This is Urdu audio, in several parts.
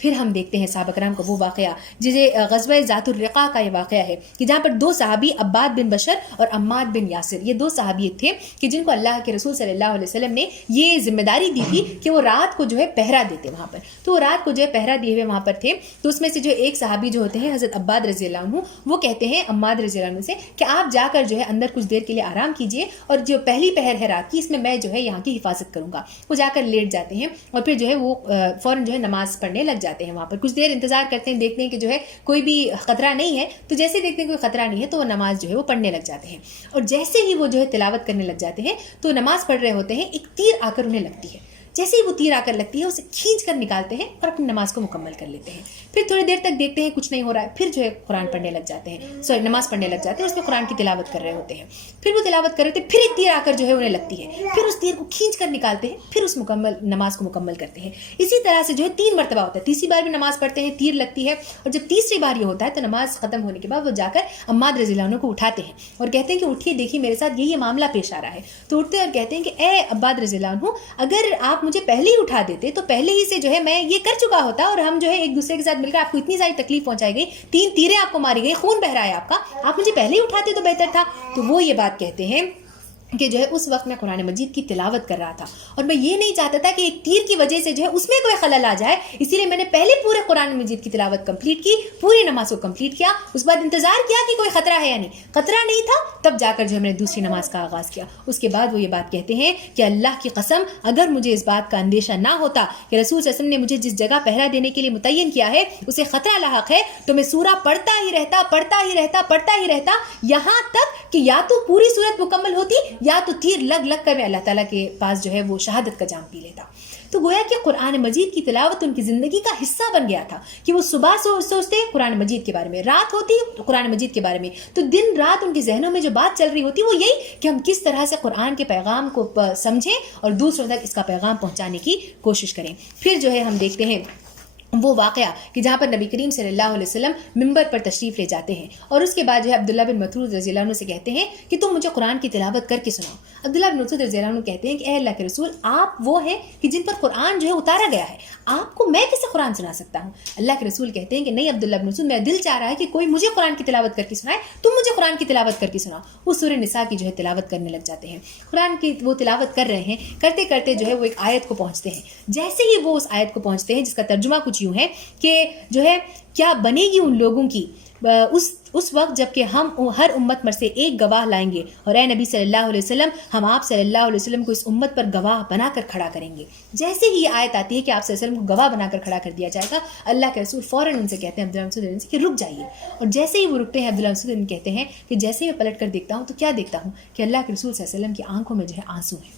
پھر ہم دیکھتے ہیں صحابہ کرام کا وہ واقعہ جسے غزوہ ذات الرقاع کا یہ واقعہ ہے کہ جہاں پر دو صحابی عباد بن بشر اور عماد بن یاسر، یہ دو صحابی تھے کہ جن کو اللہ کے رسول صلی اللہ علیہ وسلم نے یہ ذمہ داری دی تھی کہ وہ رات کو جو ہے پہرا دیتے وہاں پر. تو وہ رات کو جو ہے پہرا دیے ہوئے وہاں پر تھے. تو اس میں سے جو ایک صحابی جو ہوتے ہیں حضرت عباد رضی اللہ عنہ، وہ کہتے ہیں عماد رضی اللہ عنہ سے کہ آپ جا کر جو ہے اندر کچھ دیر کے لیے آرام کیجیے، اور جو پہلی پہر ہے رات کی اس میں جو ہے یہاں کی حفاظت کروں گا. وہ جا کر لیٹ جاتے ہیں اور پھر جو ہے وہ فوراً جو ہے نماز پڑھنے لگ جاتے ہیں. وہاں پر کچھ دیر انتظار کرتے ہیں، دیکھتے ہیں کہ جو ہے کوئی بھی خطرہ نہیں ہے. تو جیسے دیکھتے ہیں کوئی خطرہ نہیں ہے تو وہ نماز جو ہے وہ پڑھنے لگ جاتے ہیں. اور جیسے ہی وہ جو ہے تلاوت کرنے لگ جاتے ہیں تو نماز پڑھ رہے ہوتے ہیں، ایک تیر آ کر انہیں لگتی ہے. جیسے ہی وہ تیر آ کر لگتی ہے اسے کھینچ کر نکالتے ہیں اور اپنی نماز کو مکمل کر لیتے ہیں. پھر تھوڑی دیر تک دیکھتے ہیں کچھ نہیں ہو رہا ہے، پھر جو ہے قرآن پڑھنے لگ جاتے ہیں، نماز پڑھنے لگ جاتے ہیں، اس میں قرآن کی تلاوت کر رہے ہوتے ہیں. پھر وہ تلاوت کر رہے تھے، پھر ایک تیر آ کر جو ہے انہیں لگتی ہے، پھر اس تیر کو کھینچ کر نکالتے ہیں، پھر اس نماز کو مکمل کرتے ہیں. اسی طرح سے جو ہے 3 مرتبہ ہوتا ہے. تیسری بار بھی نماز پڑھتے ہیں، تیر لگتی ہے، اور جب تیسری بار یہ ہوتا ہے تو نماز ختم ہونے کے بعد وہ جا کر عماد رضی اللہ عنہ کو اٹھاتے ہیں اور کہتے ہیں کہ اٹھیے، دیکھیے میرے ساتھ یہ معاملہ پیش آ رہا ہے. تو اٹھتے ہیں اور کہتے ہیں کہ اے عباد رضی اللہ عنہ، اگر آپ مجھے پہلے ہی اٹھا دیتے تو پہلے ہی سے جو ہے میں یہ کر چکا ہوتا، اور ہم جو ہے ایک دوسرے کے ساتھ مل کر آپ کو اتنی ساری تکلیف پہنچائی گئی، 3 تیریں آپ کو ماری گئی، خون بہ رہا ہے آپ کا، آپ مجھے پہلے ہی اٹھاتے تو بہتر تھا. تو وہ یہ بات کہتے ہیں کہ جو ہے اس وقت میں قرآن مجید کی تلاوت کر رہا تھا اور میں یہ نہیں چاہتا تھا کہ ایک تیر کی وجہ سے جو ہے اس میں کوئی خلل آ جائے، اسی لیے میں نے پہلے پورے قرآن مجید کی تلاوت کمپلیٹ کی، پوری نماز کو کمپلیٹ کیا، اس بعد انتظار کیا کہ کوئی خطرہ ہے یا نہیں. خطرہ نہیں تھا تب جا کر جو میں نے دوسری نماز کا آغاز کیا. اس کے بعد وہ یہ بات کہتے ہیں کہ اللہ کی قسم اگر مجھے اس بات کا اندیشہ نہ ہوتا کہ رسول صلی اللہ علیہ وسلم نے مجھے جس جگہ پہرا دینے کے لیے متعین کیا ہے اسے خطرہ لاحق ہے تو میں سورہ پڑھتا ہی رہتا یہاں تک کہ یا تو پوری سورت مکمل ہوتی یا تو تیر لگ کر میں اللہ تعالیٰ کے پاس جو ہے وہ شہادت کا جام پی لیتا. تو گویا کہ قرآن مجید کی تلاوت ان کی زندگی کا حصہ بن گیا تھا کہ وہ صبح سوچتے قرآن مجید کے بارے میں، رات ہوتی قرآن مجید کے بارے میں، تو دن رات ان کے ذہنوں میں جو بات چل رہی ہوتی وہ یہی کہ ہم کس طرح سے قرآن کے پیغام کو سمجھیں اور دوسروں تک اس کا پیغام پہنچانے کی کوشش کریں. پھر جو ہے ہم دیکھتے ہیں وہ واقعہ کہ جہاں پر نبی کریم صلی اللہ علیہ وسلم ممبر پر تشریف لے جاتے ہیں اور اس کے بعد جو ہے عبداللہ بن مسعود رضی اللہ عنہ سے کہتے ہیں کہ تم مجھے قرآن کی تلاوت کر کے سناؤ. عبداللہ بن مسعود رضی اللہ عنہ کہتے ہیں کہ اے اللہ کے رسول، آپ وہ ہیں کہ جن پر قرآن جو ہے اتارا گیا ہے، آپ کو میں کیسے قرآن سنا سکتا ہوں؟ اللہ کے رسول کہتے ہیں کہ نہیں عبداللہ بن مسعود، میرا دل چاہ رہا ہے کہ کوئی مجھے قرآن کی تلاوت کر کے سنائے، تم مجھے قرآن کی تلاوت کر کے سناؤ. وہ سورہ نساء کی جو ہے تلاوت کرنے لگ جاتے ہیں. قرآن کی وہ تلاوت کر رہے ہیں، کرتے کرتے جو ہے وہ ایک آیت کو پہنچتے ہیں. جیسے ہی وہ اس آیت کو پہنچتے ہیں جس کا ترجمہ کچھ یوں ہے کہ جو ہے کیا بنے گی ان لوگوں کی اس وقت جب کہ ہم ہر امت میں سے ایک گواہ لائیں گے، اور اے نبی صلی اللہ علیہ وسلم، ہم آپ صلی اللہ علیہ وسلم کو اس امت پر گواہ بنا کر کھڑا کریں گے. جیسے ہی یہ آیت آتی ہے کہ آپ صلی اللہ علیہ وسلم کو گواہ بنا کر کھڑا کر دیا جائے گا، اللہ کے رسول فوراً ان سے کہتے ہیں عبداللہ بن مسعود سے کہ رک جائیے. اور جیسے ہی وہ رکتے ہیں عبداللہ بن مسعود کہتے ہیں کہ جیسے ہی میں پلٹ کر دیکھتا ہوں تو کیا دیکھتا ہوں کہ اللہ کے رسول صلی اللہ علیہ وسلم کی آنکھوں میں جو ہے آنسو ہیں.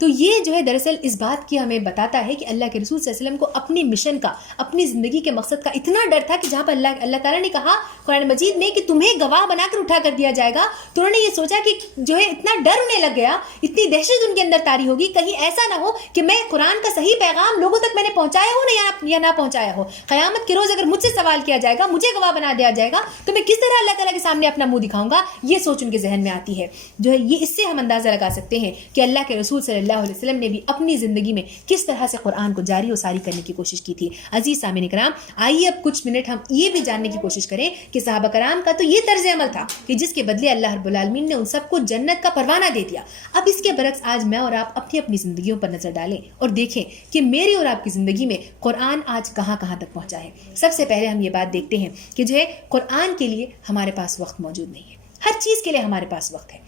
تو یہ جو ہے دراصل اس بات کی ہمیں بتاتا ہے کہ اللہ کے رسول صلی اللہ علیہ وسلم کو اپنی مشن کا، اپنی زندگی کے مقصد کا اتنا ڈر تھا کہ جہاں پر اللہ تعالیٰ نے کہا قرآن مجید میں کہ تمہیں گواہ بنا کر اٹھا کر دیا جائے گا، تو انہوں نے یہ سوچا کہ جو ہے اتنا ڈر انہیں لگ گیا، اتنی دہشت ان کے اندر طاری ہوگی کہیں ایسا نہ ہو کہ میں قرآن کا صحیح پیغام لوگوں تک میں نے پہنچایا ہو یا نہ پہنچایا ہو. قیامت کے روز اگر مجھ سے سوال کیا جائے گا، مجھے گواہ بنا دیا جائے گا، تو میں کس طرح اللہ تعالیٰ کے سامنے اپنا منہ دکھاؤں گا. یہ سوچ ان کے ذہن میں آتی ہے. جو ہے یہ اس سے ہم اندازہ لگا سکتے ہیں کہ اللہ کے رسول صلی اللہ علیہ وسلم نے بھی اپنی زندگی میں کس طرح سے قرآن کو جاری و ساری کرنے کی کوشش کی تھی. عزیز سامعین کرام، آئیے اب کچھ منٹ ہم یہ بھی جاننے کی کوشش کریں کہ صحابہ کرام کا تو یہ طرز عمل تھا کہ جس کے بدلے اللہ رب العالمین نے ان سب کو جنت کا پروانہ دے دیا. اب اس کے برعکس آج میں اور آپ اپنی اپنی زندگیوں پر نظر ڈالیں اور دیکھیں کہ میری اور آپ کی زندگی میں قرآن آج کہاں کہاں تک پہنچا ہے. سب سے پہلے ہم یہ بات دیکھتے ہیں کہ جو ہے قرآن کے لیے ہمارے پاس وقت موجود نہیں ہے. ہر چیز کے لیے ہمارے پاس وقت ہے.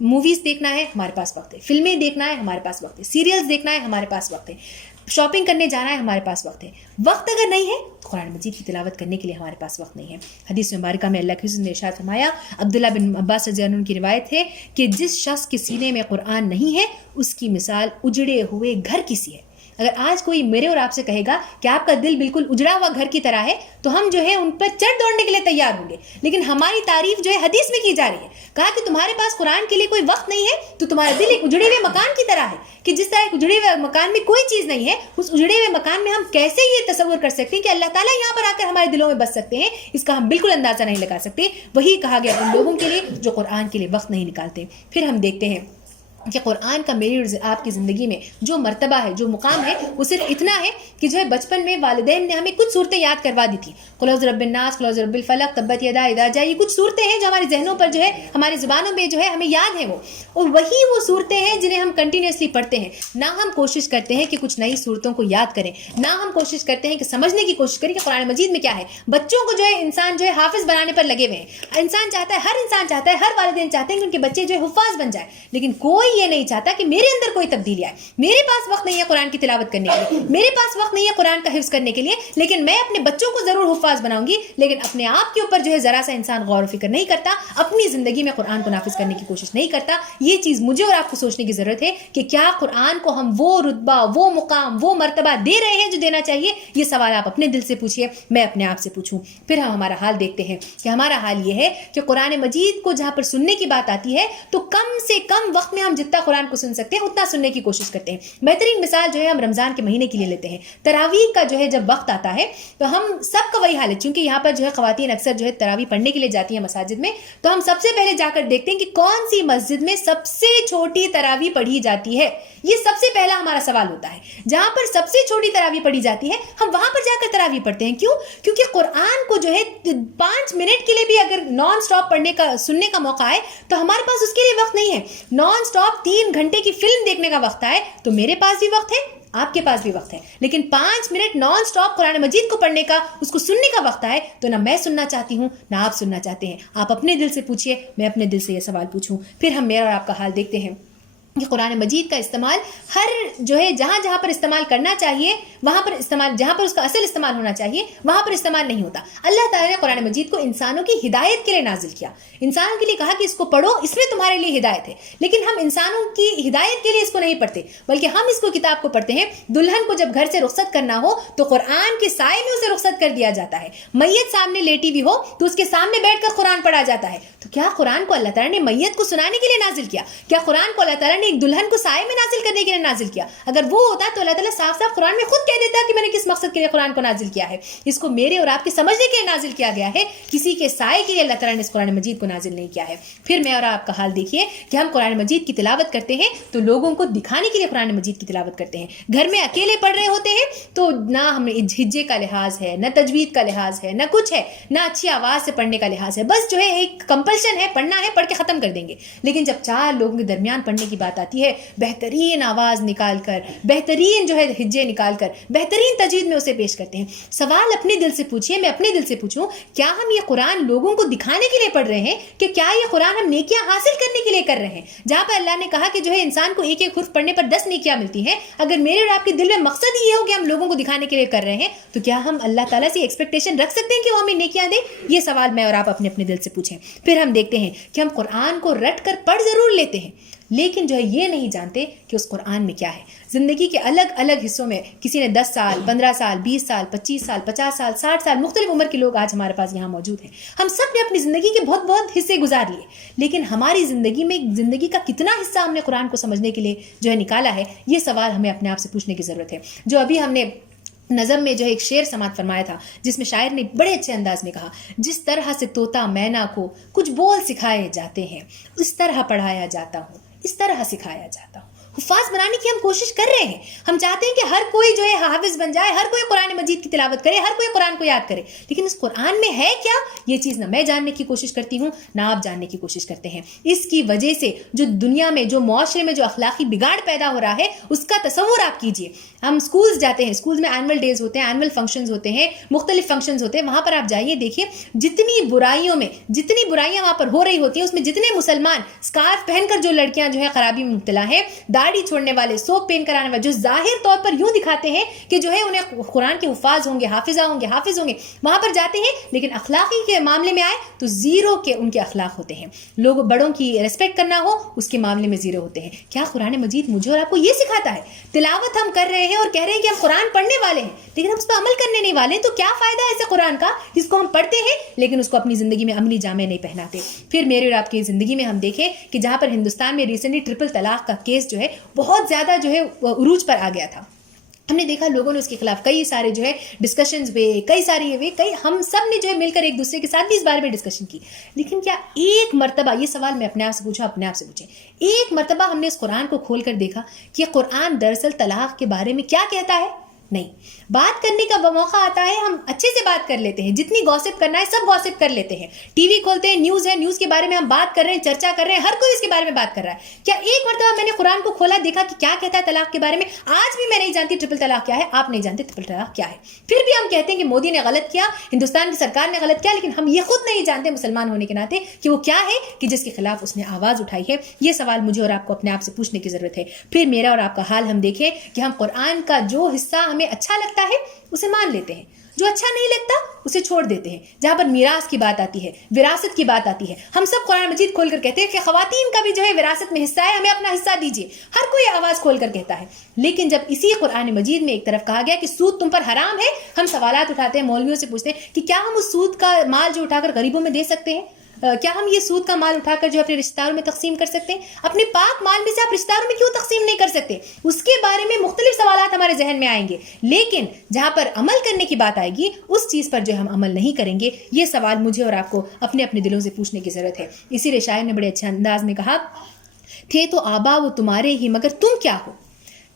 موویز دیکھنا ہے ہمارے پاس وقت ہے، فلمیں دیکھنا ہے ہمارے پاس وقت ہے، سیریلز دیکھنا ہے ہمارے پاس وقت ہے، شاپنگ کرنے جانا ہے ہمارے پاس وقت ہے. وقت اگر نہیں ہے تو قرآن مجید کی تلاوت کرنے کے لیے ہمارے پاس وقت نہیں ہے. حدیث مبارکہ میں اللہ کے حضور نے ارشاد فرمایا، عبداللہ بن عباس رضی اللہ عنہ کی روایت ہے کہ جس شخص کے سینے میں قرآن نہیں ہے اس کی مثال اجڑے ہوئے گھر کی سی ہے. اگر آج کوئی میرے اور آپ سے کہے گا کہ آپ کا دل بالکل اجڑا ہوا گھر کی طرح ہے تو ہم جو ہے ان پر چڑھ دوڑنے کے لیے تیار ہوں گے. لیکن ہماری تعریف جو ہے حدیث میں کی جا رہی ہے. کہا کہ تمہارے پاس قرآن کے لیے کوئی وقت نہیں ہے تو تمہارا دل ایک اجڑے ہوئے مکان کی طرح ہے کہ جس طرح ایک اجڑے ہوئے مکان میں کوئی چیز نہیں ہے، اس اجڑے ہوئے مکان میں ہم کیسے یہ تصور کر سکتے ہیں کہ اللہ تعالیٰ یہاں پر آ کر ہمارے دلوں میں بس سکتے ہیں. اس کا ہم بالکل اندازہ نہیں لگا سکتے. وہی کہا گیا ان لوگوں کے لیے جو قرآن کے لیے وقت نہیں نکالتے. پھر ہم دیکھتے ہیں کہ قرآن کا میری اور آپ کی زندگی میں جو مرتبہ ہے، جو مقام ہے، وہ صرف اتنا ہے کہ جو ہے بچپن میں والدین نے ہمیں کچھ صورتیں یاد کروا دی تھی، قل اعوذ برب الناس، قل اعوذ برب الفلق، تبت یدا اذا جاء، یہ کچھ صورتیں ہیں جو ہمارے ذہنوں پر جو ہے، ہماری زبانوں میں جو ہے ہمیں یاد ہیں وہ، اور وہی وہ صورتیں ہیں جنہیں ہم کنٹینیوسلی پڑھتے ہیں. نہ ہم کوشش کرتے ہیں کہ کچھ نئی صورتوں کو یاد کریں، نہ ہم کوشش کرتے ہیں کہ سمجھنے کی کوشش کریں کہ قرآن مجید میں کیا ہے. بچوں کو جو ہے انسان جو ہے حافظ بنانے پر لگے ہوئے ہیں. انسان چاہتا ہے، ہر انسان چاہتا ہے، ہر والدین چاہتے ہیں کہ ان کے بچے جو ہے حفاظ بن جائیں، لیکن کوئی یہ نہیں چاہتا کہ میرے اندر کوئی تبدیلی آئے. میرے پاس وقت نہیں ہے قرآن کی تلاوت کرنے کے لیے، میرے پاس وقت نہیں ہے قرآن کا حفظ کرنے کے لیے، لیکن میں اپنے بچوں کو ضرور حفاظ بناؤں گی، لیکن اپنے آپ کے اوپر جو ہے ذرا سا انسان غور و فکر نہیں کرتا، اپنی زندگی میں قرآن کو نافذ کرنے کی کوشش نہیں کرتا. یہ چیز مجھے اور آپ کو سوچنے کی ضرورت ہے کہ کیا قرآن کو ہم وہ رتبہ، وہ مقام، وہ مرتبہ دے رہے ہیں جو دینا چاہیے. یہ سوال آپ اپنے دل سے پوچھیے، میں اپنے آپ سے پوچھوں. پھر ہم ہمارا حال دیکھتے ہیں کہ ہمارا حال یہ ہے کہ قرآن مجید کو جہاں پر سننے کی بات آتی ہے تو کم سے کم وقت میں ہم جتنا قرآن کو سن سکتے ہیں اتنا سننے کی کوشش کرتے ہیں. بہترین مثال جو ہے ہم رمضان کے مہینے کے لیے لیتے ہیں. تراویح کا جو ہے جب وقت آتا ہے تو ہم سب کا وہی حال ہے، چونکہ یہاں پر جو ہے خواتین اکثر جو ہے تراویح پڑھنے کے لیے جاتی ہیں مساجد میں، تو ہم سب سے پہلے جا کر دیکھتے ہیں کہ کون سی مسجد میں سب سے چھوٹی تراویح پڑھی جاتی ہے. یہ سب سے پہلا ہمارا سوال ہوتا ہے. جہاں پر سب سے چھوٹی تراویح پڑھی جاتی ہے ہم وہاں پر جا کر تراویح پڑھتے ہیں. کیوں؟ کیونکہ قرآن کو جو ہے 5 منٹ کے لیے بھی اگر نان سٹاپ پڑھنے کا، سننے کا موقع آئے تو ہمارے پاس اس کے لیے وقت نہیں ہے. نان سٹاپ 3 گھنٹے کی فلم دیکھنے کا وقت آئے تو میرے پاس بھی وقت ہے، آپ کے پاس بھی وقت ہے، لیکن 5 منٹ نان سٹاپ قرآن مجید کو پڑھنے کا، اس کو سننے کا وقت آئے تو نہ میں سننا چاہتی ہوں نہ آپ سننا چاہتے ہیں. آپ اپنے دل سے پوچھئے، میں اپنے دل سے یہ سوال پوچھوں. پھر ہم میرا اور آپ کا حال دیکھتے ہیں کہ قرآن مجید کا استعمال ہر جو ہے جہاں جہاں پر استعمال کرنا چاہیے وہاں پر استعمال، جہاں پر اس کا اصل استعمال ہونا چاہیے وہاں پر استعمال نہیں ہوتا. اللہ تعالیٰ نے قرآن مجید کو انسانوں کی ہدایت کے لیے نازل کیا، انسانوں کے لیے کہا کہ اس کو پڑھو، اس میں تمہارے لیے ہدایت ہے. لیکن ہم انسانوں کی ہدایت کے لیے اس کو نہیں پڑھتے، بلکہ ہم اس کو کتاب کو پڑھتے ہیں. دلہن کو جب گھر سے رخصت کرنا ہو تو قرآن کے سائے میں اسے رخصت کر دیا جاتا ہے. میت سامنے لیٹی ہوئی ہو تو اس کے سامنے بیٹھ کر قرآن پڑھا جاتا ہے. تو کیا قرآن کو اللہ تعالیٰ نے میت کو سنانے کے لیے نازل کیا؟ کیا قرآن کو اللہ تعالیٰ نے ایک دلہن کو سائے میں نازل کرنے کے لیے نازل کیا؟ اگر وہ ہوتا تو اللہ تعالیٰ صاف صاف قرآن میں خود کہہ دیتا کہ میں نے کس مقصد کے لیے قرآن کو نازل کیا ہے. اس کو میرے اور آپ کے سمجھنے کے لیے نازل کیا گیا ہے، کسی کے سائے کے لیے اللہ تعالیٰ نے اس قرآن مجید کو نازل نہیں کیا ہے. پھر میں اور آپ کا حال دیکھیے کہ ہم قرآن مجید کی تلاوت کرتے ہیں تو لوگوں کو دکھانے کے لیے قرآن مجید کی تلاوت کرتے ہیں. گھر میں اکیلے پڑھ رہے ہوتے ہیں تو نہ ہمیں ہجے کا لحاظ ہے، نہ تجوید کا لحاظ ہے، نہ کچھ ہے، نہ اچھی آواز سے پڑھنے کا لحاظ ہے. بس جو ہے ایک کمپلشن ہے، پڑھنا ہے، پڑھ کے ختم کر دیں گے. لیکن جب 4 لوگوں کے درمیان پڑھنے کی بات آتی ہے، بہترین آواز نکال کر، بہترین جو ہے ہجے نکال کر، بہترین تجوید میں اسے پیش کرتے ہیں. سوال اپنے دل سے پوچھیے، میں اپنے دل سے پوچھوں، کیا ہم یہ قرآن لوگوں کو دکھانے کے لیے پڑھ رہے ہیں کہ کیا یہ قرآن ہم نیکیاں حاصل کرنے کے لیے کر رہے ہیں؟ جہاں پر اللہ نے کہا کہ جو ہے انسان کو ایک ایک حرف پڑھنے پر 10 نیکیاں ملتی ہیں، اگر میرے اور آپ کے دل میں مقصد یہ ہو کہ ہم لوگوں کو دکھانے کے لیے کر رہے ہیں تو کیا ہم اللہ تعالیٰ سے ایکسپیکٹیشن رکھ سکتے ہیں کہ وہ ہمیں نیکیاں دیں؟ یہ سوال میں اور آپ اپنے اپنے دل سے پوچھیں. پھر ہم دیکھتے ہیں کہ ہم قرآن کو رٹ کر پڑھ ضرور لیتے ہیں، لیکن جو ہے یہ نہیں جانتے کہ اس قرآن میں کیا ہے. زندگی کے الگ الگ حصوں میں کسی نے 10 سال، 15 سال، 20 سال، 25 سال، 50 سال، 60 سال، مختلف عمر کے لوگ آج ہمارے پاس یہاں موجود ہیں. ہم سب نے اپنی زندگی کے بہت بہت حصے گزار لیے، لیکن ہماری زندگی میں زندگی کا کتنا حصہ ہم نے قرآن کو سمجھنے کے لیے جو ہے نکالا ہے، یہ سوال ہمیں اپنے آپ سے پوچھنے کی ضرورت ہے. جو ابھی ہم نے نظم میں جو ہے ایک شعر سماعت فرمایا تھا جس میں شاعر نے بڑے اچھے انداز میں کہا، جس طرح سے طوطا مینا کو کچھ بول سکھائے جاتے ہیں، اس طرح پڑھایا جاتا ہوں، اس طرح سکھایا جاتا ہوں. حفاظ بنانے کی ہم کوشش کر رہے ہیں. ہم چاہتے ہیں کہ ہر کوئی جو ہے حافظ بن جائے، ہر کوئی قرآن مجید کی تلاوت کرے، ہر کوئی قرآن کو یاد کرے، لیکن اس قرآن میں ہے کیا، یہ چیز نہ میں جاننے کی کوشش کرتی ہوں نہ آپ جاننے کی کوشش کرتے ہیں. اس کی وجہ سے جو دنیا میں، جو معاشرے میں جو اخلاقی بگاڑ پیدا ہو رہا ہے اس کا تصور آپ کیجئے. ہم اسکولز جاتے ہیں، اسکولز میں اینول ڈیز ہوتے ہیں، اینول فنکشنز ہوتے ہیں، مختلف فنکشنز ہوتے ہیں، وہاں پر آپ جائیے دیکھیے جتنی برائیاں وہاں پر ہو رہی ہوتی ہیں، اس میں جتنے مسلمان اسکارف پہن کر جو لڑکیاں جو ہے خرابی میں مبتلا ہیں، داڑھی چھوڑنے والے، سوپ پہن کر آنے والے، جو ظاہر طور پر یوں دکھاتے ہیں کہ جو ہے انہیں قرآن کے حفاظ ہوں گے، حافظ ہوں گے، وہاں پر جاتے ہیں لیکن اخلاقی کے معاملے میں آئے تو زیرو کے ان کے اخلاق ہوتے ہیں. لوگ بڑوں کی ریسپیکٹ کرنا ہو اس کے معاملے میں زیرو ہوتے ہیں. کیا قرآن مجید مجھے اور آپ کو یہ سکھاتا ہے؟ تلاوت ہم کر رہے ہیں اور کہہ رہے ہیں کہ ہم قرآن پڑھنے والے ہیں، لیکن ہم اس پر عمل کرنے نہیں والے، تو کیا فائدہ ہے ایسے قرآن کا جس کو ہم پڑھتے ہیں لیکن اس کو اپنی زندگی میں عملی جامے نہیں پہناتے؟ پھر میرے اور آپ کی زندگی میں ہم دیکھیں کہ جہاں پر ہندوستان میں ریسنٹلی ٹرپل طلاق کا کیس جو ہے بہت زیادہ جو ہے عروج پر آ گیا تھا. ہم نے دیکھا لوگوں نے اس کے خلاف کئی سارے جو ہے ڈسکشنز ہوئے، کئی سارے یہ ہوئے، ہم سب نے جو ہے مل کر ایک دوسرے کے ساتھ بھی اس بارے میں ڈسکشن کی. لیکن کیا ایک مرتبہ، یہ سوال میں اپنے آپ سے پوچھا، اپنے آپ سے پوچھیں، ایک مرتبہ ہم نے اس قرآن کو کھول کر دیکھا کہ قرآن دراصل طلاق کے بارے میں کیا کہتا ہے؟ نہیں. بات کرنے کا موقع آتا ہے، ہم اچھے سے بات کر لیتے ہیں، جتنی گوسپ کرنا ہے سب گوسپ کر لیتے ہیں. ٹی وی کھولتے ہیں، نیوز ہے، نیوز کے بارے میں ہم بات کر رہے ہیں، چرچا کر رہے ہیں، ہر کوئی اس کے بارے میں بات کر رہا ہے. کیا ایک مرتبہ میں نے قرآن کو کھولا، دیکھا کہ کیا کہتا ہے طلاق کے بارے میں؟ آج بھی میں نہیں جانتی ٹرپل طلاق کیا ہے، آپ نہیں جانتے ٹرپل طلاق کیا ہے. پھر بھی ہم کہتے ہیں کہ مودی نے غلط کیا، ہندوستان کی سرکار نے غلط کیا، لیکن ہم یہ خود نہیں جانتے مسلمان ہونے کے ناطے کہ وہ کیا ہے کہ جس کے خلاف اس نے آواز اٹھائی ہے. یہ سوال مجھے اور آپ کو اپنے آپ سے پوچھنے کی ضرورت ہے. پھر میرا اور آپ کا حال ہم دیکھیں کہ ہم قرآن کا جو حصہ ہمیں اچھا لگتا ہے اسے مان لیتے ہیں، جو اچھا نہیں لگتا اسے چھوڑ دیتے ہیں. جہاں پر میراث کی بات آتی ہے، وراثت کی بات آتی ہے، ہم سب قرآن مجید کھول کر کہتے ہیں کہ خواتین کا بھی جو ہے وراثت میں حصہ ہے، ہمیں اپنا حصہ دیجیے. ہر کوئی آواز کھول کر کہتا ہے. لیکن جب اسی قرآن مجید میں ایک طرف کہا گیا کہ سود تم پر حرام ہے، ہم سوالات اٹھاتے ہیں، مولویوں سے پوچھتے ہیں کہ کیا ہم اس سود کا مال جو اٹھا کر غریبوں میں دے سکتے ہیں؟ کیا ہم یہ سود کا مال اٹھا کر جو اپنے رشتہ داروں میں تقسیم کر سکتے ہیں؟ اپنے پاک مال میں سے آپ رشتہ داروں میں کیوں تقسیم نہیں کر سکتے؟ اس کے بارے میں مختلف سوالات ہمارے ذہن میں آئیں گے. لیکن جہاں پر عمل کرنے کی بات آئے گی، اس چیز پر جو ہم عمل نہیں کریں گے، یہ سوال مجھے اور آپ کو اپنے اپنے دلوں سے پوچھنے کی ضرورت ہے. اسی لیے شاعر نے بڑے اچھے انداز میں کہا، تھے تو آبا وہ تمہارے ہی مگر تم کیا ہو.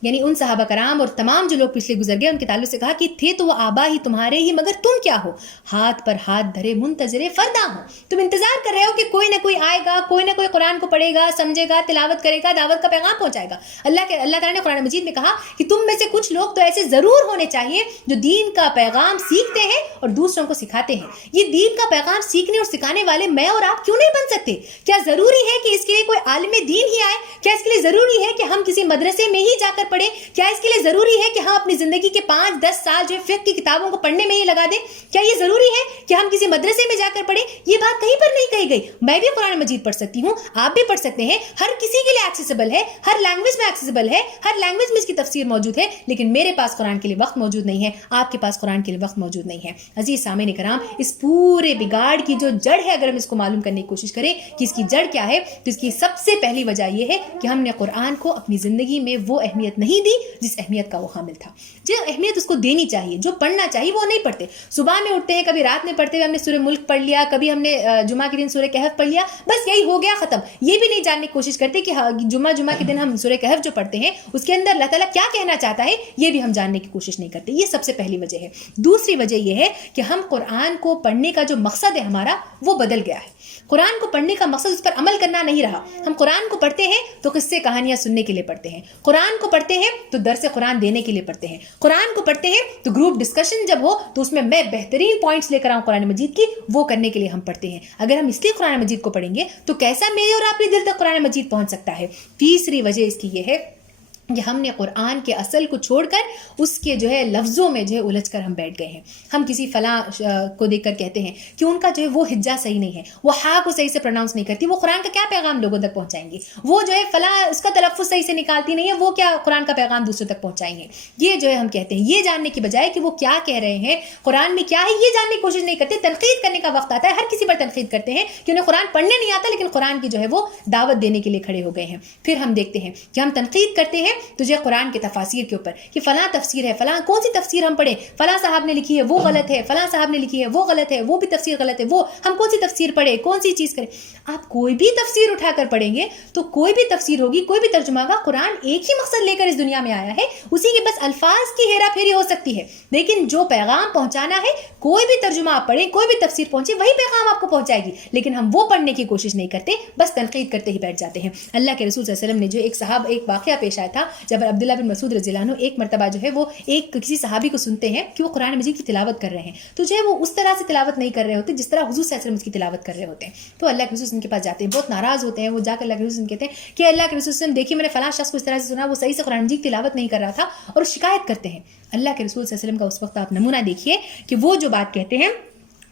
یعنی ان صحابہ کرام اور تمام جو لوگ پچھلے گزر گئے ان کے تعلق سے کہا کہ تھے تو وہ آبا ہی تمہارے ہی مگر تم کیا ہو. ہاتھ پر ہاتھ دھرے منتظر فردا ہو. تم انتظار کر رہے ہو کہ کوئی نہ کوئی آئے گا، کوئی نہ کوئی قرآن کو پڑھے گا، سمجھے گا، تلاوت کرے گا، دعوت کا پیغام پہنچائے گا. اللہ تعالیٰ نے قرآن مجید میں کہا کہ تم میں سے کچھ لوگ تو ایسے ضرور ہونے چاہیے جو دین کا پیغام سیکھتے ہیں اور دوسروں کو سکھاتے ہیں. یہ دین کا پیغام سیکھنے اور سکھانے والے میں اور آپ کیوں نہیں بن سکتے؟ کیا ضروری ہے کہ اس کے لیے کوئی عالم دین ہی آئے؟ کیا اس کے لیے ضروری ہے کہ ہم کسی مدرسے میں ہی جا کر پڑھیں؟ کیا اس کے لیے ضروری ہے کہ ہم اپنی زندگی کے 5-10 سال جو فقہ کی کتابوں کو پڑھنے میں ہی لگا دیں؟ کیا یہ ضروری ہے کہ ہم کسی مدرسے میں جا کر پڑھیں؟ یہ بات کہیں پر نہیں کہی گئی. میں بھی قرآن مجید پڑھ سکتی ہوں، آپ بھی پڑھ سکتے ہیں، ہر کسی کے لیے ایکسیسیبل ہے، ہر لینگویج میں ایکسیسیبل ہے، ہر لینگویج میں اس کی تفسیر موجود ہے. لیکن میرے پاس قرآن کے لیے وقت موجود نہیں ہے، آپ کے پاس قرآن کے لیے وقت موجود نہیں ہے. عزیز سامعین کرام، اس پورے بگاڑ کی جو جڑ ہے، اگر ہم اس کو معلوم کرنے کی کوشش کریں کہ اس کی جڑ کیا ہے، تو اس کی سب سے پہلی وجہ یہ ہے کہ ہم نے قرآن کو اپنی زندگی میں وہ اہمیت نہیں دی جس اہمیت کا وہ حامل تھا. جو اہمیت اس کو دینی چاہیے، جو پڑھنا چاہیے، وہ نہیں پڑھتے. صبح میں اٹھتے ہیں، کبھی رات میں پڑھتے ہوئے ہم نے سورہ ملک پڑھ لیا، کبھی ہم نے جمعہ کے دن سورہ کہف پڑھ لیا، بس یہی ہو گیا ختم. یہ بھی نہیں جاننے کی کوشش کرتے کہ جمعہ کے دن ہم سورہ کہف جو پڑھتے ہیں اس کے اندر اللہ تعالیٰ کیا کہنا چاہتا ہے، یہ بھی ہم جاننے کی کوشش نہیں کرتے. یہ سب سے پہلی وجہ ہے. دوسری وجہ یہ ہے کہ ہم قرآن کو پڑھنے کا جو مقصد ہے ہمارا، وہ بدل گیا ہے. قرآن کو پڑھنے کا مقصد اس پر عمل کرنا نہیں رہا. ہم قرآن کو پڑھتے ہیں تو قصے کہانیاں سننے کے لیے پڑھتے ہیں، قرآن کو پڑھتے ہیں تو درس قرآن دینے کے لیے پڑھتے ہیں، قرآن کو پڑھتے ہیں تو گروپ ڈسکشن جب ہو تو اس میں بہترین پوائنٹس لے کر آؤں قرآن مجید کی، وہ کرنے کے لیے ہم پڑھتے ہیں. اگر ہم اس لیے قرآن مجید کو پڑھیں گے تو کیسا میرے اور آپ کے دل تک قرآن مجید پہنچ سکتا ہے؟ تیسری وجہ اس کی یہ ہے کہ ہم نے قرآن کے اصل کو چھوڑ کر اس کے جو ہے لفظوں میں جو ہے الجھ کر ہم بیٹھ گئے ہیں. ہم کسی فلاں کو دیکھ کر کہتے ہیں کہ ان کا جو ہے وہ ہجا صحیح نہیں ہے، وہ ہا کو صحیح سے پروناؤنس نہیں کرتی، وہ قرآن کا کیا پیغام لوگوں تک پہنچائیں گے؟ وہ جو ہے فلاں اس کا تلفظ صحیح سے نکالتی نہیں ہے، وہ کیا قرآن کا پیغام دوسروں تک پہنچائیں گے؟ یہ جو ہے ہم کہتے ہیں، یہ جاننے کی بجائے کہ وہ کیا کہہ رہے ہیں، قرآن میں کیا ہے، یہ جاننے کی کوشش نہیں کرتے. تنقید کرنے کا وقت آتا ہے، ہر کسی پر تنقید کرتے ہیں کہ انہیں قرآن پڑھنے نہیں آتا، لیکن قرآن کی جو ہے وہ دعوت دینے کے لیے کھڑے ہو گئے ہیں. پھر ہم دیکھتے ہیں کہ ہم تنقید کرتے ہیں تجھے قرآن تفاسیر کے اوپر کہ فلاں تفسیر ہے، فلاں کون سی تفسیر ہم پڑھیں، فلاں صاحب نے لکھی ہے وہ غلط ہے، فلاں صاحب نے لکھی ہے وہ غلط ہے، وہ بھی تفسیر غلط ہے، وہ ہم کون سی تفسیر پڑھیں، کون سی چیز کریں؟ آپ کوئی بھی تفسیر اٹھا کر پڑھیں گے تو کوئی بھی تفسیر ہوگی، کوئی بھی ترجمہ ہوگا، قرآن ایک ہی مقصد لے کر اس دنیا میں آیا ہے، اسی کے بس الفاظ کی ہیرا پھیری ہو سکتی ہے، لیکن جو پیغام پہنچانا ہے، کوئی بھی ترجمہ آپ پڑھیں، کوئی بھی تفسیر پہنچے، وہی پیغام آپ کو پہنچائے گی. لیکن ہم وہ پڑھنے کی کوشش نہیں کرتے، بس تنقید کرتے ہی بیٹھ جاتے ہیں. اللہ کے رسول صلی اللہ علیہ وسلم نے جو ایک واقعہ پیش آیا تھا جب عبداللہ بن مسعود رضی اللہ عنہ ایک مرتبہ جو ہے وہ ایک کسی صحابی کو سنتے ہیں کہ وہ قرآن مجید کی تلاوت کر رہے ہیں، تو جو ہے وہ اس طرح سے تلاوت نہیں کر رہے ہوتے جس طرح حضور صلی اللہ علیہ وسلم کی تلاوت کر رہے ہوتے ہیں. تو اللہ کے رسول ان کے پاس جاتے ہیں، بہت ناراض ہوتے ہیں. وہ جا کر اللہ کے رسول کہتے ہیں کہ اللہ کے رسول دیکھیے میں نے فلاں شخص کو اس طرح سے سنا، وہ صحیح سے قرآن مجید تلاوت نہیں کر رہا تھا، اور شکایت کرتے ہیں. اللہ کے رسول صلی اللہ علیہ وسلم کا اس وقت آپ نمونہ دیکھیے کہ وہ جو بات کہتے ہیں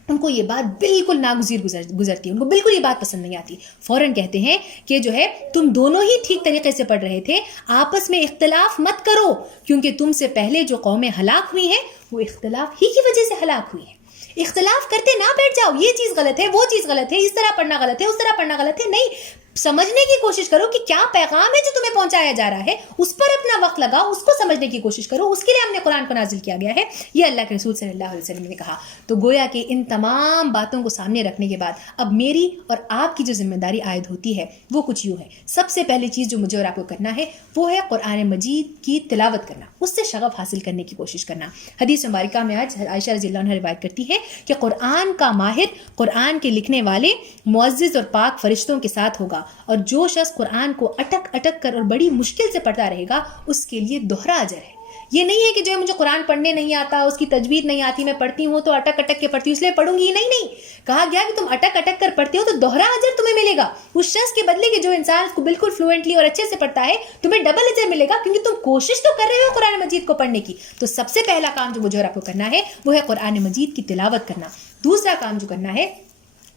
ان کو یہ بات بالکل ناگزیر گزرتی ہے، ان کو بالکل یہ بات پسند نہیں آتی. فوراً کہتے ہیں کہ جو ہے تم دونوں ہی ٹھیک طریقے سے پڑھ رہے تھے، آپس میں اختلاف مت کرو، کیونکہ تم سے پہلے جو قومیں ہلاک ہوئی ہیں وہ اختلاف ہی کی وجہ سے ہلاک ہوئی ہیں. اختلاف کرتے نہ بیٹھ جاؤ، یہ چیز غلط ہے، وہ چیز غلط ہے، اس طرح پڑھنا غلط ہے، اس طرح پڑھنا غلط ہے. نہیں، سمجھنے کی کوشش کرو کہ کیا پیغام ہے جو تمہیں پہنچایا جا رہا ہے, اس پر اپنا وقت لگاؤ, اس کو سمجھنے کی کوشش کرو. اس کے لیے ہم نے قرآن کو نازل کیا گیا ہے, یہ اللہ کے رسول صلی اللہ علیہ وسلم نے کہا. تو گویا کہ ان تمام باتوں کو سامنے رکھنے کے بعد اب میری اور آپ کی جو ذمہ داری عائد ہوتی ہے وہ کچھ یوں ہے. سب سے پہلی چیز جو مجھے اور آپ کو کرنا ہے وہ ہے قرآن مجید کی تلاوت کرنا, اس سے شغف حاصل کرنے کی کوشش کرنا. حدیث مبارکہ میں آج عائشہ رضی اللہ عنہ روایت کرتی ہے کہ قرآن کا ماہر قرآن کے لکھنے والے معزز اور پاک فرشتوں کے ساتھ ہوگا, اور جو شخص قرآن کو اٹک اٹک کر اور بڑی مشکل سے پڑھتا رہے گا اس کے لیے دوہرا اجر ہے. یہ نہیں ہے کہ جو ہے مجھے قرآن پڑھنے نہیں آتا, اس کی تجوید نہیں آتی, میں پڑھتی ہوں تو اٹک اٹک کے پڑھتی ہوں اس لیے پڑھوں گی. نہیں, کہا گیا کہ تم اٹک اٹک کر پڑھتے ہو تو دوہرا اجر تمہیں ملے گا اس شخص کے بدلے کہ جو انسان اس کو بالکل فلوئنٹلی اور اچھے سے پڑھتا ہے, تمہیں ڈبل اجر ملے گا کیونکہ تم کوشش تو کر رہے ہو قرآن مجید کو پڑھنے کی. تو سب سے پہلا کام جو مجھے اور آپ کو کرنا ہے وہ ہے قرآن مجید کی تلاوت کرنا. دوسرا کام جو کرنا ہے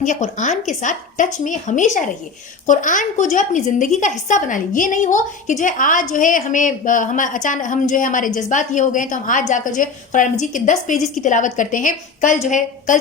کہ قرآن کے ساتھ ٹچ میں ہمیشہ رہیے, قرآن کو جو ہے اپنی زندگی کا حصہ بنا لیں. یہ نہیں ہو کہ جو ہے آج جو ہے ہمیں اچانک ہم جو ہے ہمارے جذبات یہ ہو گئے تو ہم آج جا کر جو ہے قرآن مجید کے 10 پیجز کی تلاوت کرتے ہیں, کل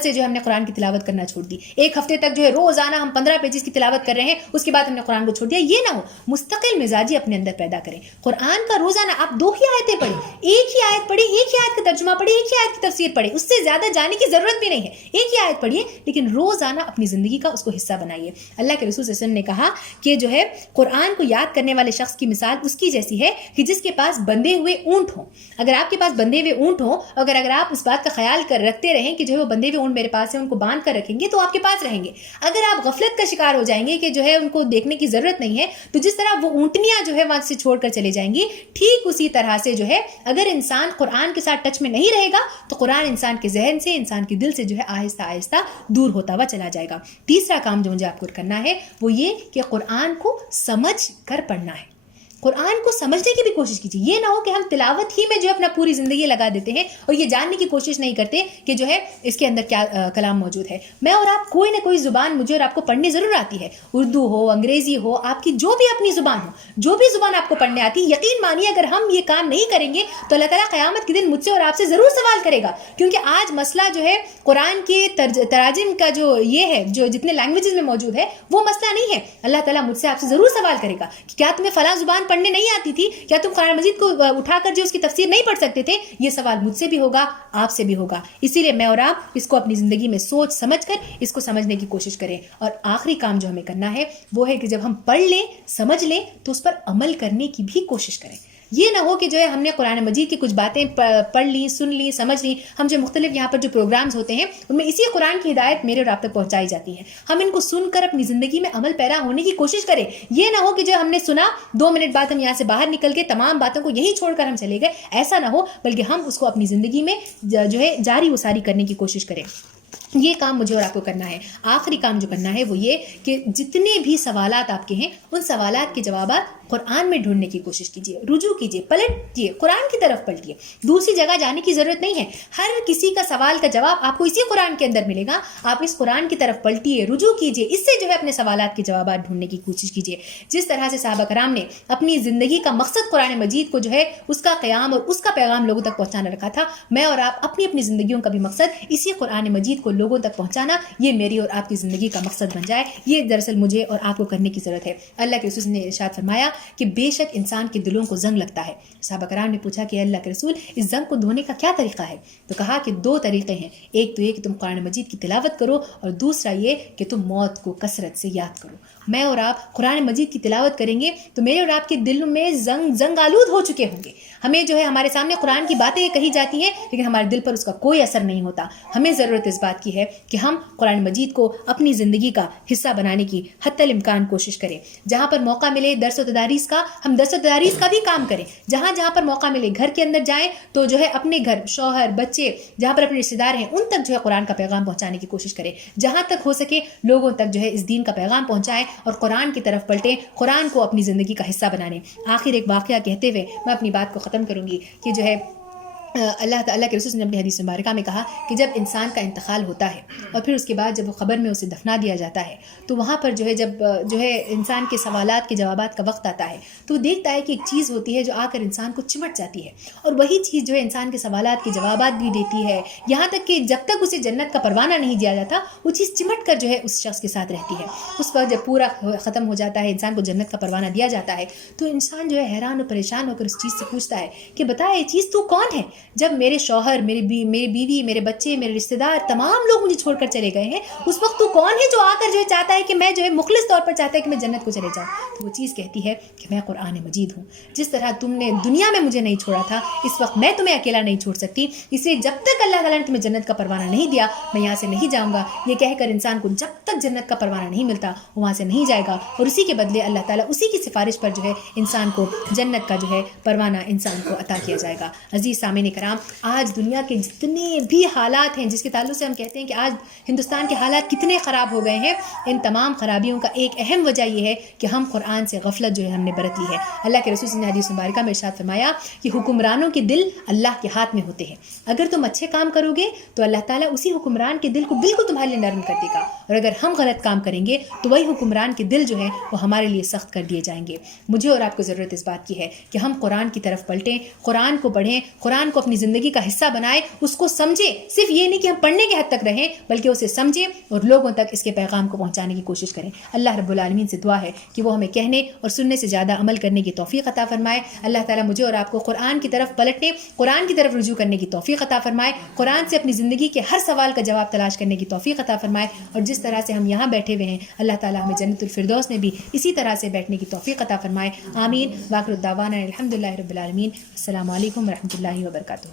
سے جو ہے ہم نے قرآن کی تلاوت کرنا چھوڑ دی. ایک ہفتے تک جو ہے روزانہ ہم 15 پیجز کی تلاوت کر رہے ہیں, اس کے بعد ہم نے قرآن کو چھوڑ دیا. یہ نہ ہو, مستقل مزاجی اپنے اندر پیدا کریں. قرآن کا روزانہ آپ 2 ہی آیتیں پڑھیں, ایک ہی آیت پڑھیں, ایک ہی آیت کا ترجمہ پڑھیں, ایک ہی آیت کی تفسیر پڑھیں, اس سے زیادہ جانے کی ضرورت بھی نہیں ہے. ایک ہی آیت پڑھیے لیکن روزانہ اپنی زندگی کا اس کو حصہ بنائیے. اللہ کے رسول صلی اللہ علیہ وسلم نے کہا کہ جو ہے قرآن کو یاد کرنے والے شخص کی مثال اس کی جیسی ہے کہ جس کے پاس بندھے ہوئے اونٹ ہوں. اگر آپ کے پاس بندھے ہوئے اونٹ ہوں, اگر آپ اس بات کا خیال رکھتے رہیں کہ جو ہے وہ بندھے ہوئے اونٹ میرے پاس ہیں, ان کو باندھ کر رکھیں گے تو آپ کے پاس رہیں گے. اگر آپ غفلت کا شکار ہو جائیں گے کہ جو ہے ان کو دیکھنے کی ضرورت نہیں ہے, تو جس طرح وہ اونٹنیاں جو ہے وہاں سے چھوڑ کر چلے جائیں گی, ٹھیک اسی طرح سے جو ہے اگر انسان قرآن کے ساتھ ٹچ میں نہیں رہے گا تو قرآن انسان کے ذہن سے, انسان کے دل سے جو ہے آہستہ آہستہ دور ہوتا ہوا چلا جائے گا. تیسرا کام جو مجھے آپ کو کرنا ہے وہ یہ کہ قرآن کو سمجھ کر پڑھنا ہے. قرآن کو سمجھنے کی بھی کوشش کیجیے. یہ نہ ہو کہ ہم تلاوت ہی میں جو ہے اپنا پوری زندگی لگا دیتے ہیں اور یہ جاننے کی کوشش نہیں کرتے کہ جو ہے اس کے اندر کیا کلام موجود ہے. میں اور آپ کوئی نہ کوئی زبان مجھے اور آپ کو پڑھنی ضرور آتی ہے, اردو ہو, انگریزی ہو, آپ کی جو بھی اپنی زبان ہو, جو بھی زبان آپ کو پڑھنے آتی, یقین مانیے اگر ہم یہ کام نہیں کریں گے تو اللہ تعالیٰ قیامت کے دن مجھ سے اور آپ سے ضرور سوال کرے گا. کیونکہ آج مسئلہ جو ہے قرآن کے تراجم کا جو یہ ہے, جو جتنے لینگویجز میں موجود ہے وہ مسئلہ نہیں ہے. اللہ تعالیٰ مجھ سے آپ سے ضرور سوال کرے گا کہ کیا تمہیں فلاں زبان پڑھنے نہیں آتی تھی, کیا تم قرآن مجید کو اٹھا کر جو اس کی تفسیر نہیں پڑھ سکتے تھے. یہ سوال مجھ سے بھی ہوگا, آپ سے بھی ہوگا. اسی لیے میں اور آپ اس کو اپنی زندگی میں سوچ سمجھ کر اس کو سمجھنے کی کوشش کریں. اور آخری کام جو ہمیں کرنا ہے وہ ہے کہ جب ہم پڑھ لیں, سمجھ لیں, تو اس پر عمل کرنے کی بھی کوشش کریں. یہ نہ ہو کہ جو ہے ہم نے قرآن مجید کی کچھ باتیں پڑھ لی, سن لی, سمجھ لی. ہم جو مختلف یہاں پر جو پروگرامز ہوتے ہیں ان میں اسی قرآن کی ہدایت میرے اور آپ تک پہنچائی جاتی ہیں. ہم ان کو سن کر اپنی زندگی میں عمل پیرا ہونے کی کوشش کریں. یہ نہ ہو کہ جو ہم نے سنا 2 منٹ بعد ہم یہاں سے باہر نکل کے تمام باتوں کو یہیں چھوڑ کر ہم چلے گئے. ایسا نہ ہو, بلکہ ہم اس کو اپنی زندگی میں جو ہے جاری و ساری کرنے کی کوشش کریں. یہ کام مجھے اور آپ کو کرنا ہے. آخری کام جو کرنا ہے وہ یہ کہ جتنے بھی سوالات آپ کے ہیں ان سوالات کے جوابات قرآن میں ڈھونڈنے کی کوشش کیجیے, رجوع کیجیے, پلٹئیے, قرآن کی طرف پلٹیے. دوسری جگہ جانے کی ضرورت نہیں ہے. ہر کسی کا سوال کا جواب آپ کو اسی قرآن کے اندر ملے گا. آپ اس قرآن کی طرف پلٹیے, رجوع کیجیے, اس سے جو ہے اپنے سوالات کے جوابات ڈھونڈنے کی کوشش کیجیے. جس طرح سے صحابہ کرام نے اپنی زندگی کا مقصد قرآن مجید کو جو ہے اس کا قیام اور اس کا پیغام لوگوں تک پہنچانا رکھا تھا, میں اور آپ اپنی زندگیوں کا بھی مقصد اسی قرآن مجید کو لوگوں تک پہنچانا, یہ میری اور آپ کی زندگی کا مقصد بن جائے. یہ دراصل مجھے اور آپ کو کرنے کی ضرورت ہے. اللہ کے رسول نے ارشاد فرمایا کہ بے شک انسان کے دلوں کو زنگ لگتا ہے. صحابہ کرام نے پوچھا کہ اللہ کے رسول اس زنگ کو دھونے کا کیا طریقہ ہے؟ تو کہا کہ 2 طریقے ہیں. ایک تو یہ کہ تم قرآن مجید کی تلاوت کرو, اور دوسرا یہ کہ تم موت کو کثرت سے یاد کرو. میں اور آپ قرآن مجید کی تلاوت کریں گے تو میرے اور آپ کے دل میں زنگ آلود ہو چکے ہوں گے. ہمیں جو ہے ہمارے سامنے قرآن کی باتیں کہی جاتی ہیں لیکن ہمارے دل پر اس کا کوئی اثر نہیں ہوتا. ہمیں ضرورت اس بات کی ہے کہ ہم قرآن مجید کو اپنی زندگی کا حصہ بنانے کی حتی الامکان کوشش کریں. جہاں پر موقع ملے درس و تداریس کا, ہم درس و تداریس کا بھی کام کریں. جہاں پر موقع ملے گھر کے اندر جائیں تو جو ہے اپنے گھر, شوہر, بچے, جہاں پر اپنے رشتے دار ہیں ان تک جو ہے قرآن کا پیغام پہنچانے کی کوشش کریں. جہاں تک ہو سکے لوگوں تک جو ہے اس دین کا پیغام پہنچائیں اور قرآن کی طرف پلٹیں, قرآن کو اپنی زندگی کا حصہ بنانے. آخر ایک واقعہ کہتے ہوئے میں اپنی بات کو ختم کروں گی کہ جو ہے اللہ تعالیٰ کے رسول نے اپنی حدیث مبارکہ میں کہا کہ جب انسان کا انتقال ہوتا ہے اور پھر اس کے بعد جب وہ قبر میں اسے دفنا دیا جاتا ہے تو وہاں پر جب انسان کے سوالات کے جوابات کا وقت آتا ہے تو وہ دیکھتا ہے کہ ایک چیز ہوتی ہے جو آ کر انسان کو چمٹ جاتی ہے، اور وہی چیز انسان کے سوالات کے جوابات بھی دیتی ہے، یہاں تک کہ جب تک اسے جنت کا پروانہ نہیں دیا جاتا وہ چیز چمٹ کر اس شخص کے ساتھ رہتی ہے۔ اس وقت جب پورا ختم ہو جاتا ہے، انسان کو جنت کا پروانہ دیا جاتا ہے، تو انسان حیران اور پریشان ہو کر اس چیز سے پوچھتا ہے کہ بتا یہ چیز تو کون ہے؟ جب میرے شوہر، میری بیوی، میرے بچے، میرے رشتہ دار، تمام لوگ مجھے چھوڑ کر چلے گئے ہیں، اس وقت تو کون ہے جو آ کر چاہتا ہے کہ میں مخلص طور پر چاہتا ہے کہ میں جنت کو چلے جاؤں؟ تو وہ چیز کہتی ہے کہ میں قرآن مجید ہوں، جس طرح تم نے دنیا میں مجھے نہیں چھوڑا تھا اس وقت میں تمہیں اکیلا نہیں چھوڑ سکتی، اس لیے جب تک اللہ تعالیٰ نے تمہیں جنت کا پروانہ نہیں دیا میں یہاں سے نہیں جاؤں گا۔ یہ کہہ کر انسان کو جب تک جنت کا پروانہ نہیں ملتا وہ وہاں سے نہیں جائے گا، اور اسی کے بدلے اللہ تعالیٰ اسی کی سفارش پر انسان کو جنت کا پروانہ انسان کو عطا کیا جائے گا۔ عزیز سامعین کرام، آج دنیا کے جتنے بھی حالات ہیں جس کے تعلق سے ہم کہتے ہیں کہ آج ہندوستان کے حالات کتنے خراب ہو گئے ہیں، ان تمام خرابیوں کا ایک اہم وجہ یہ ہے کہ ہم قرآن سے غفلت ہم نے برت لی ہے۔ اللہ کے رسول نے حدیث مبارکہ میں ارشاد فرمایا کہ حکمرانوں کے دل اللہ کے ہاتھ میں ہوتے ہیں، اگر تم اچھے کام کرو گے تو اللہ تعالیٰ اسی حکمران کے دل کو بالکل تمہارے لیے نرم کر دے گا، اور اگر ہم غلط کام کریں گے تو وہی حکمران کے دل وہ ہمارے لیے سخت کر دیے جائیں گے۔ مجھے اور آپ کو ضرورت اس بات کی ہے کہ ہم قرآن کی طرف پلٹیں، قرآن کو پڑھیں، قرآن کو اپنی زندگی کا حصہ بنائیں، اس کو سمجھیں، صرف یہ نہیں کہ ہم پڑھنے کے حد تک رہیں بلکہ اسے سمجھیں اور لوگوں تک اس کے پیغام کو پہنچانے کی کوشش کریں۔ اللہ رب العالمین سے دعا ہے کہ وہ ہمیں کہنے اور سننے سے زیادہ عمل کرنے کی توفیق عطا فرمائے۔ اللہ تعالیٰ مجھے اور آپ کو قرآن کی طرف پلٹنے، قرآن کی طرف رجوع کرنے کی توفیق عطا فرمائے، قرآن سے اپنی زندگی کے ہر سوال کا جواب تلاش کرنے کی توفیق عطا فرمائے، اور جس طرح سے ہم یہاں بیٹھے ہوئے ہیں اللہ تعالیٰ ہمیں جنت الفردوس میں بھی اسی طرح سے بیٹھنے کی توفیق عطا فرمائے۔ آمین۔ واخر دعوانا الحمدللہ رب العالمین۔ السلام علیکم ورحمۃ اللہ وبرکاتہ۔